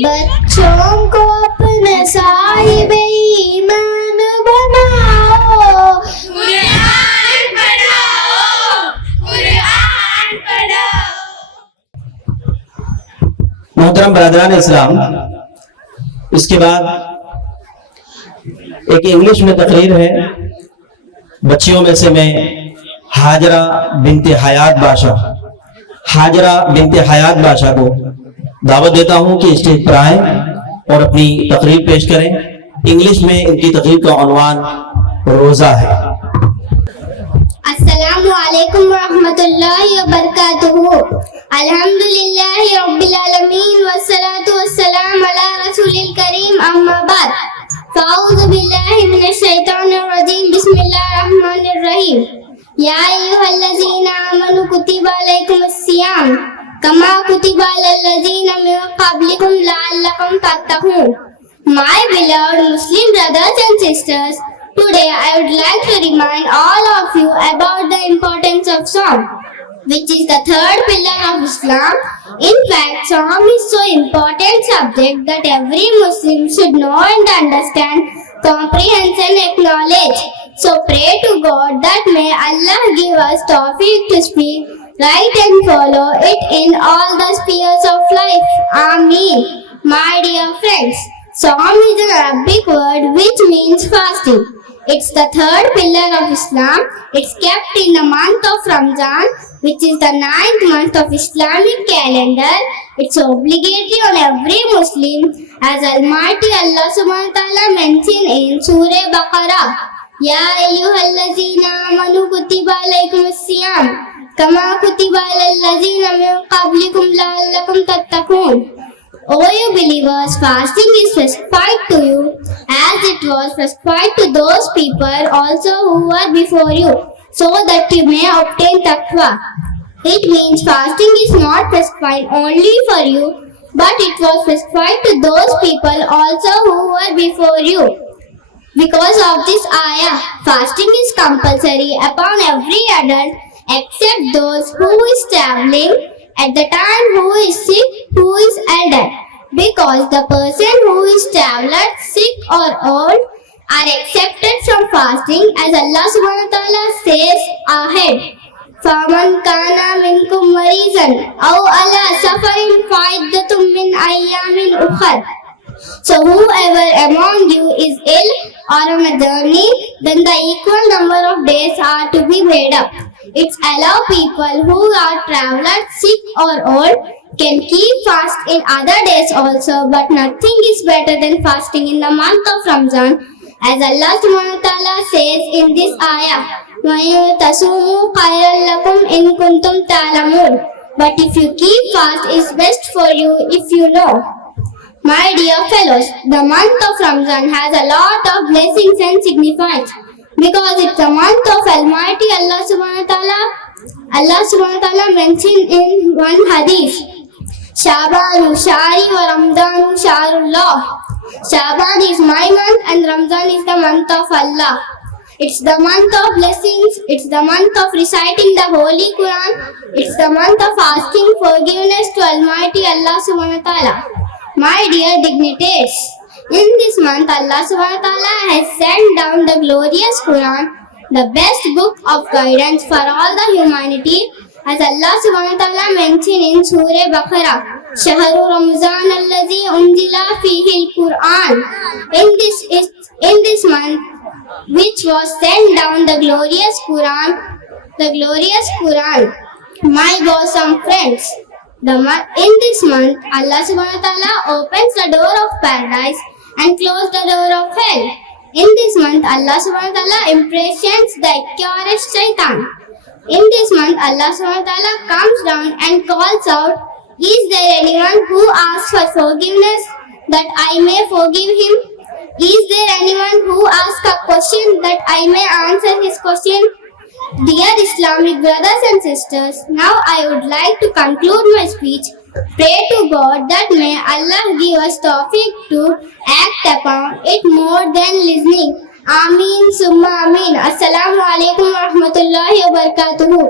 بچوں کو اپنے صاحب ایمان بناؤ، قرآن پڑھاؤ، قرآن پڑھاؤ۔ محترم برادران اسلام، اس کے بعد ایک انگلش میں تقریر ہے۔ بچیوں میں سے میں ہاجرہ بنت حیات بادشاہ کو دعوت دیتا ہوں کہ اسٹیج پر آئیں اور اپنی تقریر پیش کریں۔ انگلش میں ان کی تقریر کا عنوان روزہ ہے۔ السلام علیکم ورحمۃ اللہ وبرکاتہ۔ الحمدللہ رب العالمین والصلاة والسلام علی رسول الکریم، اما بعد فاعوذ باللہ من الشیطان الرجیم، بسم اللہ الرحمن الرحیم۔ یا ایھا الذین آمنوا کتب علیکم الصیام کما کتب علی الذین من قبلکم لعلکم تتقون۔ My beloved Muslim brothers and sisters, today I would like to remind all of you about the importance of Sawm, which is the third pillar of Islam. In fact, Sawm is so important subject that every Muslim should know and understand, comprehend and acknowledge. So pray to God that may Allah give us tawfiq to speak right and follow it in all the spheres of life. Ameen. My dear friends, Sawm is an Arabic word which means fasting. It's the third pillar of Islam. It's kept in the month of Ramzan, which is the 9th month of Islamic calendar. It's obligatory on every Muslim, as Almighty Allah subhanahu wa ta'ala mentioned in Surah Baqarah. Ya ayyuhallazina amanu kutiba alaykumus siyam kama kutiba alal ladzina min qablikum la'allakum tattaqun. O you believers, fasting is prescribed to you as it was prescribed to those people also who were before you, so that you may obtain taqwa. It means fasting is not prescribed only for you, but it was prescribed to those people also who were before you. Because of this ayah, fasting is compulsory upon every adult except those who is traveling at the time, who is sick, who is elder. Because the person who is traveler, sick or old are accepted from fasting, as Allah subhanahu wa ta'ala says ahead. فَمَنْ كَانَ مِنْكُمْ مَرِيضًا أَوْ عَلَى سَفَرٍ فَعِدَّةٌ مِّنْ أَيَّامٍ أُخَرَ. So whoever among you is ill or on a journey, then the equal number of days are to be made up. It's allow people who are travelers, sick or old can keep fast in other days also, but nothing is better than fasting in the month of Ramzan, as Allah subhanahu wa ta'ala says in this ayah, وَإِن تَصُومُوا خَيْرًا لَكُمْ إِن كُنتُمْ تَعْلَمُونَ. But if you keep fast, is best for you if you know. My dear fellows, the month of Ramzan has a lot of blessings and significance, because it's the month of Almighty Allah subhanahu wa ta'ala. Allah subhanahu wa ta'ala mentioned in one hadith, Shabanu Shari wa Ramdanu Sharullah. Shaban is my month and Ramzan is the month of Allah. It's the month of blessings, it's the month of reciting the Holy Quran, it's the month of asking forgiveness to Almighty Allah subhanahu wa ta'ala. My dear dignitaries, in this month Allah subhanahu wa ta'ala has sent down the glorious Quran, the best book of guidance for all the humanity, as Allah subhanahu wa ta'ala mentioned in Surah Baqarah, Shahru Ramzan allazi unzila fihi al-Quran. In this month, which was sent down the glorious Quran, my bosom friends, in this month, Allah subhanahu wa ta'ala opens the door of paradise and closes the door of hell. In this month, Allah subhanahu wa ta'ala impressions the accurate shaitan. In this month, Allah subhanahu wa ta'ala comes down and calls out, is there anyone who asks for forgiveness that I may forgive him? Is there anyone who asks a question that I may answer his question? Dear Islamic brothers and sisters, now I would like to conclude my speech. Pray to God that may Allah give us tawfiq to act upon it more than listening. Ameen summa ameen. Assalamu alaikum wa rahmatullahi wa barakatuhu.